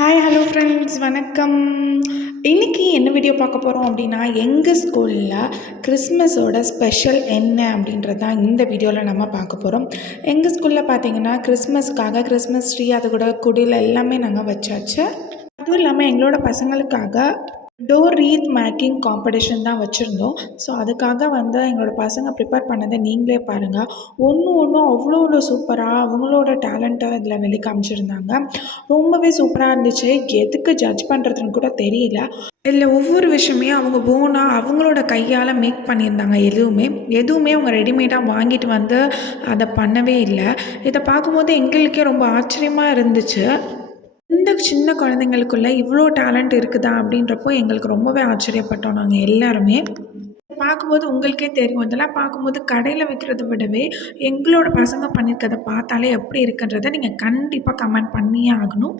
Hi hello friends வணக்கம். இன்றைக்கி என்ன வீடியோ பார்க்க போகிறோம் அப்படின்னா, எங்கள் ஸ்கூலில் கிறிஸ்மஸோட ஸ்பெஷல் என்ன அப்படின்றது தான் இந்த வீடியோவில் நம்ம பார்க்க போகிறோம். எங்கள் ஸ்கூலில் பார்த்தீங்கன்னா கிறிஸ்மஸ்க்காக கிறிஸ்மஸ் ட்ரீ அது கூட குடில் எல்லாமே நாங்கள் வச்சாச்சு. அதுவும் இல்லாமல் எங்களோட பசங்களுக்காக டோர் ரீத் மேக்கிங் காம்படிஷன் தான் வச்சுருந்தோம். ஸோ அதுக்காக எங்களோட பசங்க ப்ரிப்பேர் பண்ணதை நீங்களே பாருங்கள். ஒன்றும் அவ்வளோ சூப்பராக அவங்களோட டேலண்ட்டை இதில் வெளிக்காமிச்சிருந்தாங்க. ரொம்பவே சூப்பராக இருந்துச்சு. எதுக்கு ஜட்ஜ் பண்ணுறதுன்னு கூட தெரியல. இதில் ஒவ்வொரு விஷயமே அவங்க ஓனாக அவங்களோட கையால் மேக் பண்ணியிருந்தாங்க. எதுவுமே அவங்க ரெடிமேடாக வாங்கிட்டு அதை பண்ணவே இல்லை. இதை பார்க்கும்போது எங்களுக்கே ரொம்ப ஆச்சரியமாக இருந்துச்சு. இந்த சின்ன குழந்தைங்களுக்குள்ள இவ்வளோ டேலண்ட் இருக்குதா அப்படின்றப்போ எங்களுக்கு ரொம்பவே ஆச்சரியப்பட்டோம் நாங்கள் எல்லாருமே. பார்க்கும்போது உங்களுக்கே தெரியும். இதெல்லாம் பார்க்கும்போது கடையில் விற்கிறத விடவே எங்களோட பசங்க பண்ணியிருக்கிறத பார்த்தாலே எப்படி இருக்குன்றதை நீங்கள் கண்டிப்பாக கமெண்ட் பண்ணியே ஆகணும்.